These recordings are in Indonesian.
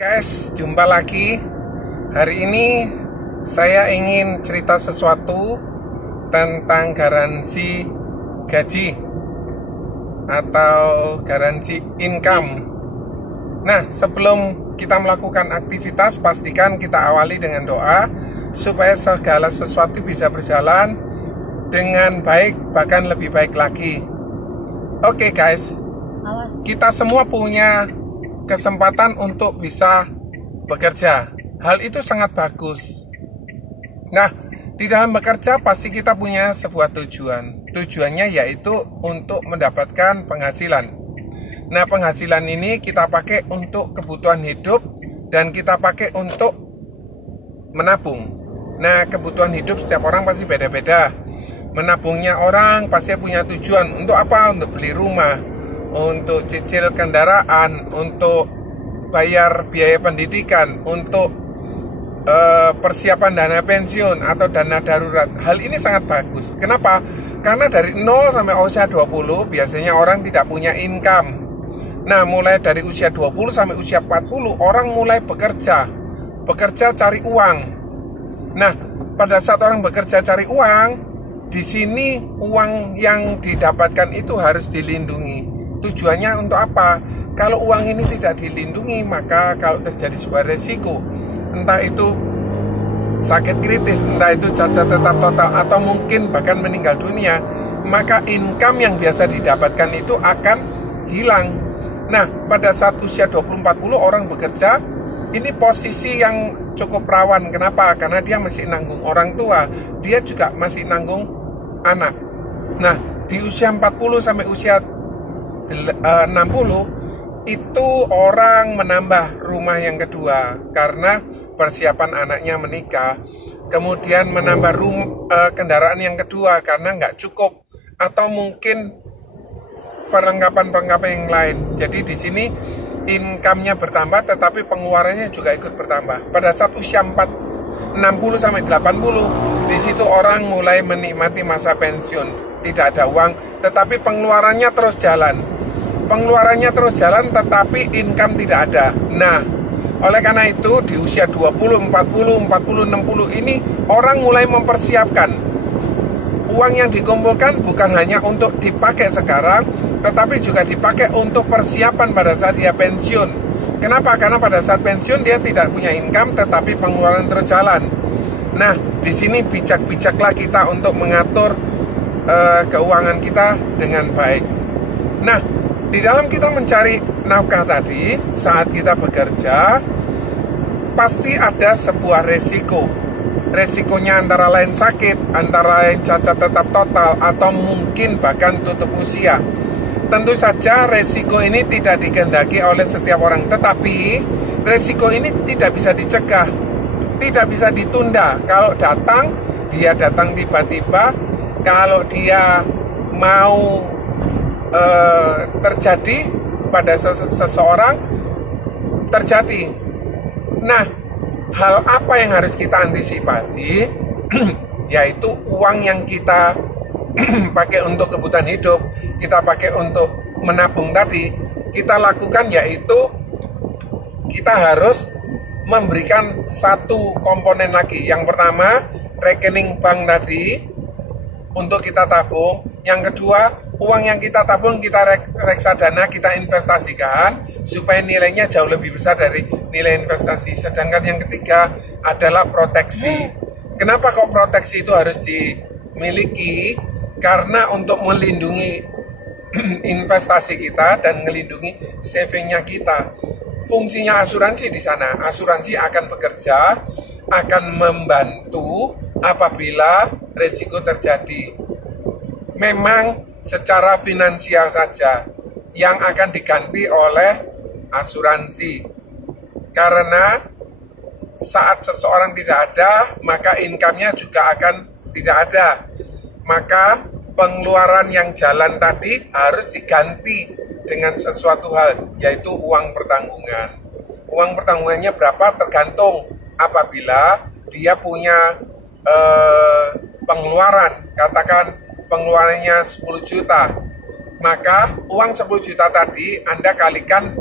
Guys, jumpa lagi. Hari ini saya ingin cerita sesuatu tentang garansi gaji atau garansi income. Nah, sebelum kita melakukan aktivitas, pastikan kita awali dengan doa supaya segala sesuatu bisa berjalan dengan baik, bahkan lebih baik lagi. Oke guys, kita semua punya kesempatan untuk bisa bekerja. Hal itu sangat bagus. Nah, di dalam bekerja pasti kita punya sebuah tujuan. Tujuannya yaitu untuk mendapatkan penghasilan. Nah, penghasilan ini kita pakai untuk kebutuhan hidup dan kita pakai untuk menabung. Nah, kebutuhan hidup setiap orang pasti beda-beda. Menabungnya orang pasti punya tujuan. Untuk apa? Untuk beli rumah, untuk cicil kendaraan, untuk bayar biaya pendidikan, untuk persiapan dana pensiun atau dana darurat. Hal ini sangat bagus. Kenapa? Karena dari 0 sampai usia 20 biasanya orang tidak punya income. Nah, mulai dari usia 20 sampai usia 40 orang mulai bekerja cari uang. Nah, pada saat orang bekerja cari uang, di sini uang yang didapatkan itu harus dilindungi. Tujuannya untuk apa? Kalau uang ini tidak dilindungi, maka kalau terjadi sebuah resiko, entah itu sakit kritis, entah itu cacat tetap total, atau mungkin bahkan meninggal dunia, maka income yang biasa didapatkan itu akan hilang. Nah, pada saat usia 20-40 orang bekerja, ini posisi yang cukup rawan. Kenapa? Karena dia masih nanggung orang tua, dia juga masih nanggung anak. Nah, di usia 40 sampai usia 60 itu orang menambah rumah yang kedua karena persiapan anaknya menikah, kemudian menambah kendaraan yang kedua karena nggak cukup, atau mungkin perlengkapan yang lain. Jadi di sini income-nya bertambah tetapi pengeluarannya juga ikut bertambah. Pada saat usia 60 sampai 80 di situ orang mulai menikmati masa pensiun. Tidak ada uang tetapi pengeluarannya terus jalan. Pengeluarannya terus jalan tetapi income tidak ada. Nah, oleh karena itu di usia 20, 40, 60 ini orang mulai mempersiapkan. Uang yang dikumpulkan bukan hanya untuk dipakai sekarang, tetapi juga dipakai untuk persiapan pada saat dia pensiun. Kenapa? Karena pada saat pensiun dia tidak punya income tetapi pengeluaran terus jalan. Nah, di sini bijak-bijaklah kita untuk mengatur keuangan kita dengan baik. Nah, di dalam kita mencari nafkah tadi, saat kita bekerja, pasti ada sebuah resiko. Resikonya antara lain sakit, antara lain cacat tetap total, atau mungkin bahkan tutup usia. Tentu saja resiko ini tidak dikehendaki oleh setiap orang, tetapi resiko ini tidak bisa dicegah, tidak bisa ditunda. Kalau datang, dia datang tiba-tiba. Kalau dia mau terjadi pada seseorang, terjadi. Nah, hal apa yang harus kita antisipasi? Yaitu uang yang kita pakai untuk kebutuhan hidup, kita pakai untuk menabung tadi, kita lakukan yaitu kita harus memberikan satu komponen lagi. Yang pertama, rekening bank tadi untuk kita tabung. Yang kedua, uang yang kita tabung kita reksadana, kita investasikan supaya nilainya jauh lebih besar dari nilai investasi. Sedangkan yang ketiga adalah proteksi. Kenapa kok proteksi itu harus dimiliki? Karena untuk melindungi investasi kita dan melindungi savingnya kita. Fungsinya asuransi di sana. Asuransi akan bekerja, akan membantu apabila risiko terjadi. Memang secara finansial saja yang akan diganti oleh asuransi. Karena saat seseorang tidak ada, maka income-nya juga akan tidak ada. Maka pengeluaran yang jalan tadi harus diganti dengan sesuatu hal, yaitu uang pertanggungan. Uang pertanggungannya berapa tergantung apabila dia punya pengeluaran, katakan pengeluarannya 10 juta, maka uang 10 juta tadi Anda kalikan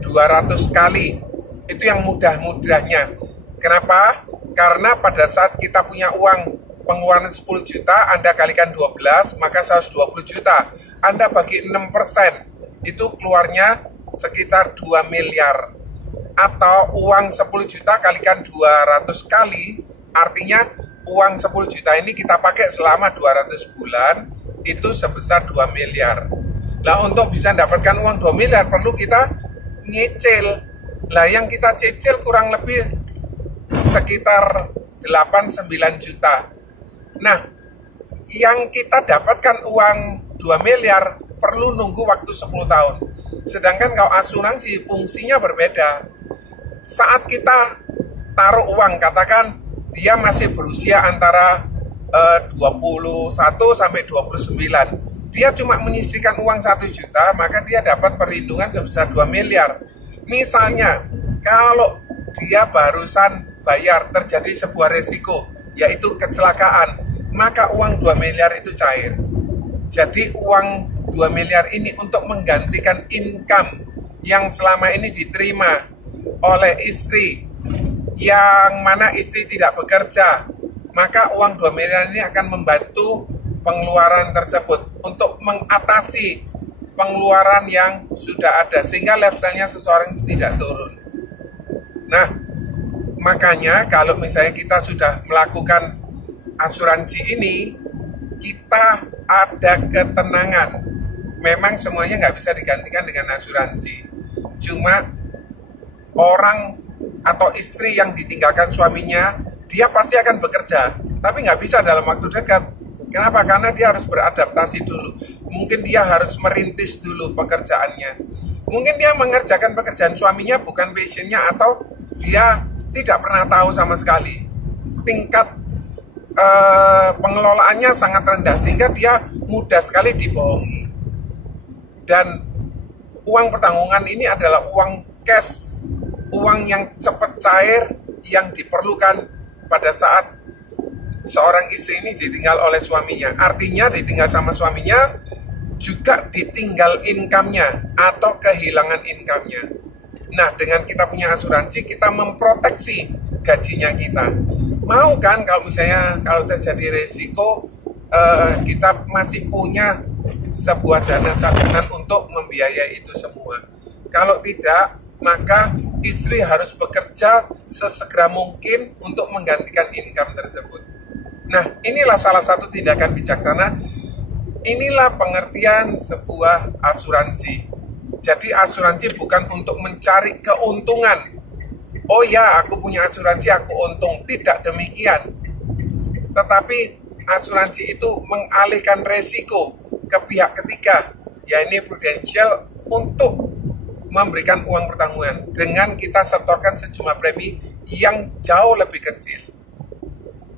200 kali. Itu yang mudah-mudahnya. Kenapa? Karena pada saat kita punya uang pengeluaran 10 juta, Anda kalikan 12, maka 120 juta. Anda bagi 6%, itu keluarnya sekitar 2 miliar. Atau uang 10 juta kalikan 200 kali, artinya uang 10 juta ini kita pakai selama 200 bulan, itu sebesar 2 miliar. Nah, untuk bisa mendapatkan uang 2 miliar, perlu kita nyicil. Lah, yang kita cicil kurang lebih sekitar 8-9 juta. Nah, yang kita dapatkan uang 2 miliar perlu nunggu waktu 10 tahun. Sedangkan kalau asuransi fungsinya berbeda. Saat kita taruh uang, katakan dia masih berusia antara 21 sampai 29. Dia cuma menyisihkan uang 1 juta, maka dia dapat perlindungan sebesar 2 miliar. Misalnya, kalau dia barusan bayar, terjadi sebuah resiko, yaitu kecelakaan, maka uang 2 miliar itu cair. Jadi uang 2 miliar ini untuk menggantikan income yang selama ini diterima oleh istri, yang mana istri tidak bekerja, maka uang 2 miliar ini akan membantu pengeluaran tersebut untuk mengatasi pengeluaran yang sudah ada, sehingga lifestyle-nya seseorang itu tidak turun. Nah, makanya kalau misalnya kita sudah melakukan asuransi ini, kita ada ketenangan. Memang semuanya nggak bisa digantikan dengan asuransi. Cuma orang atau istri yang ditinggalkan suaminya, dia pasti akan bekerja, tapi nggak bisa dalam waktu dekat. Kenapa? Karena dia harus beradaptasi dulu. Mungkin dia harus merintis dulu pekerjaannya. Mungkin dia mengerjakan pekerjaan suaminya bukan passionnya, atau dia tidak pernah tahu sama sekali. Tingkat pengelolaannya sangat rendah, sehingga dia mudah sekali dibohongi. Dan uang pertanggungan ini adalah uang cash, uang yang cepat cair, yang diperlukan pada saat seorang istri ini ditinggal oleh suaminya. Artinya ditinggal sama suaminya, juga ditinggal income-nya atau kehilangan income-nya. Nah, dengan kita punya asuransi, kita memproteksi gajinya kita. Mau kan kalau misalnya kalau terjadi resiko, kita masih punya sebuah dana cadangan untuk membiayai itu semua. Kalau tidak, maka istri harus bekerja sesegera mungkin untuk menggantikan income tersebut. Nah, inilah salah satu tindakan bijaksana. Inilah pengertian sebuah asuransi. Jadi asuransi bukan untuk mencari keuntungan. Oh ya, aku punya asuransi, aku untung. Tidak demikian. Tetapi asuransi itu mengalihkan resiko ke pihak ketiga, yaitu Prudential, untuk memberikan uang pertanggungan dengan kita setorkan sejumlah premi yang jauh lebih kecil.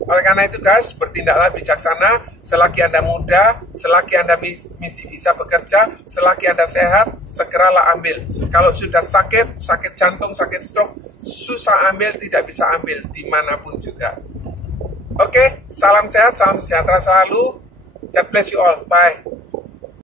Oleh karena itu guys, bertindaklah bijaksana. Selagi Anda muda, selagi Anda masih bisa bekerja, selagi Anda sehat, segeralah ambil. Kalau sudah sakit, sakit jantung, sakit stroke, susah ambil, tidak bisa ambil dimanapun juga. Oke, salam sehat, salam sejahtera selalu. God bless you all. Bye.